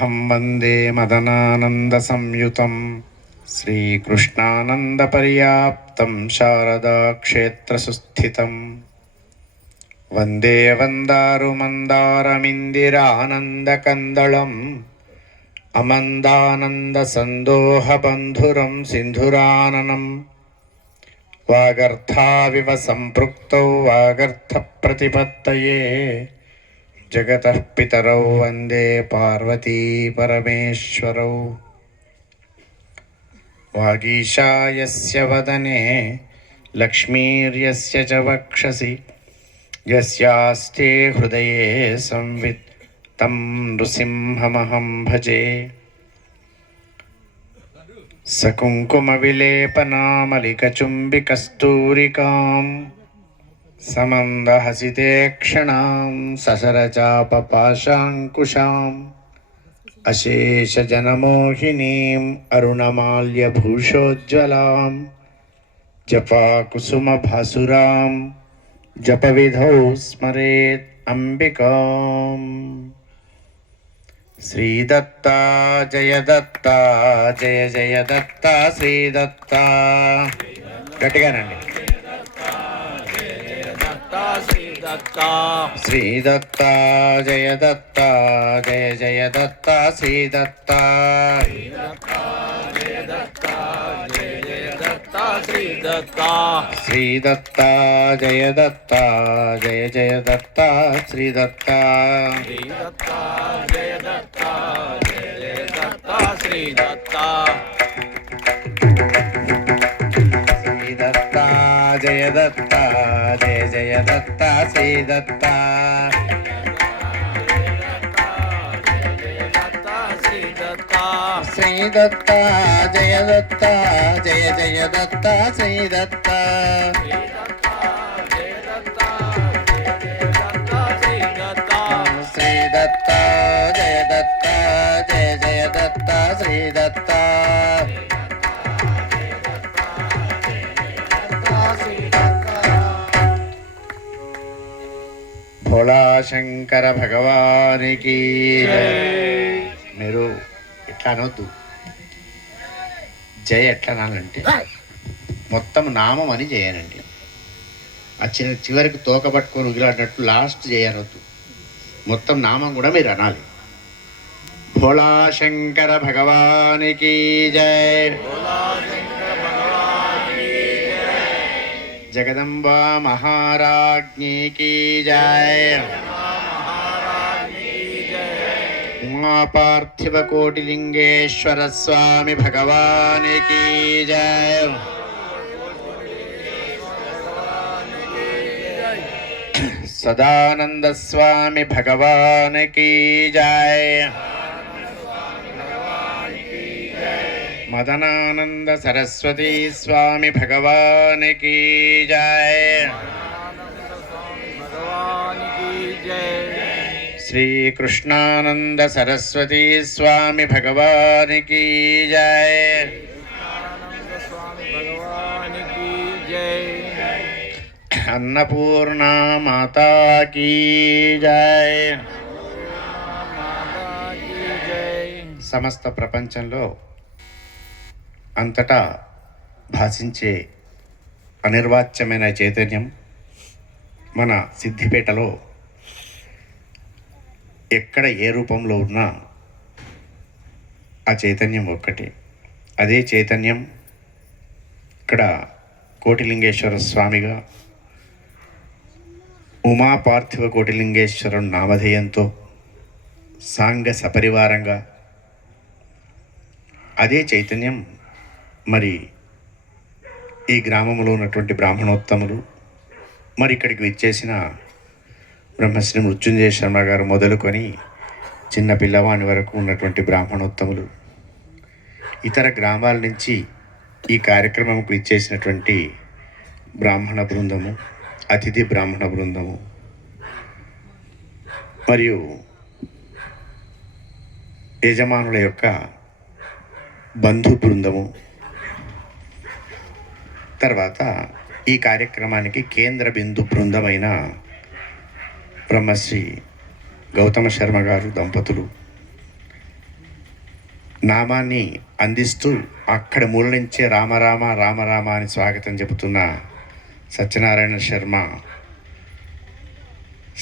అహం వందే మదనానందసంయుతం శ్రీకృష్ణానందపర్యాప్తం శారదాక్షేత్రసుస్థితం వందే వందారుమందారమిందిరానందకందళం అమందానందసందోహబంధురం సింధురాననం వాగర్థావివ సంపృక్తౌ వాగర్థప్రతిపత్తయే జగతః పితరౌ వందే పార్వతీ పరమేశ్వరౌ వాగీశాయస్య వదనే లక్ష్మీర్యస్య చ వక్షసి యస్యాస్తే హృదయే సంవిత్ తం నృసింహమహం భజే సకుంకుమవిలేపనామలికచుంబికస్తూరికాం సమందహసితే క్షణాం ససరచాపపాశాంకుశాం అశేషజనమోహినీం అరుణమాల్యభూషోజ్వలాం జపాకుసుమభాసురాం జపవిధౌ స్మరేత్ అంబికాం. శ్రీదత్తా జయ దత్తా జయ జయ దత్తా శ్రీదత్తా. గట్టిగానండి. శ్రీదత్తా జయ దత్తా జయ జయ దత్తా శ్రీదత్తా. శ్రీదత్తా జయ దత్తా జయ జయ దత్తా శ్రీదత్తా. శ్రీదత్తా జయ దత్తా జయ జయ దత్తా శ్రీదత్తా. శ్రీదత్తా జయ దత్తా జయ జయ దత్తా శ్రీదత్తా. శ్రీదత్తా జయ దత్తా జయ జయ దత్తా శ్రీదత్తా. భోళా శంకర భగవానికి. మీరు ఎట్లా అనొద్దు, జయ ఎట్లా అనాలంటే మొత్తం నామం అని చేయనండి. ఆ చివరికి తోక పట్టుకొని ఉగిలాడినట్టు లాస్ట్ చేయనొద్దు, మొత్తం నామం కూడా మీరు అనాలి. భోళా శంకర భగవానికి జయ. జగదంబా మహారాజ్ఞీకి జయ. ఉమాపార్థివ కోటిలింగేశ్వర స్వామి భగవానికి జయ. సదానంద స్వామి భగవానికి జయ. మదనానంద సరస్వతీ స్వామి భగవానికి జయ. శ్రీకృష్ణానంద సరస్వతీ స్వామి భగవానికి జయ. అన్నపూర్ణా మాతాకి జయ. సమస్త ప్రపంచంలో అంతటా భాషించే అనిర్వాచ్యమైన చైతన్యం మన సిద్దిపేటలో ఎక్కడ ఏ రూపంలో ఉన్నా ఆ చైతన్యం ఒక్కటే. అదే చైతన్యం ఇక్కడ కోటిలింగేశ్వర స్వామిగా, ఉమాపార్థివ కోటిలింగేశ్వరం నామధేయంతో సాంగ సపరివారంగా అదే చైతన్యం మరి ఈ గ్రామంలో ఉన్నటువంటి బ్రాహ్మణోత్తములు, మరి ఇక్కడికి విచ్చేసిన బ్రహ్మశ్రీ మృత్యుంజయ శర్మ గారు మొదలుకొని చిన్న పిల్లవాని వరకు ఉన్నటువంటి బ్రాహ్మణోత్తములు, ఇతర గ్రామాల నుంచి ఈ కార్యక్రమంకు విచ్చేసినటువంటి బ్రాహ్మణ బృందము, అతిథి బ్రాహ్మణ బృందము, మరియు యజమానుల యొక్క బంధు బృందము, తర్వాత ఈ కార్యక్రమానికి కేంద్ర బిందు బృందమైన బ్రహ్మశ్రీ గౌతమ శర్మ గారు దంపతులు, నామాన్ని అందిస్తూ అక్కడ మూల నుంచే రామరామ రామరామ అని స్వాగతం చెబుతున్న సత్యనారాయణ శర్మ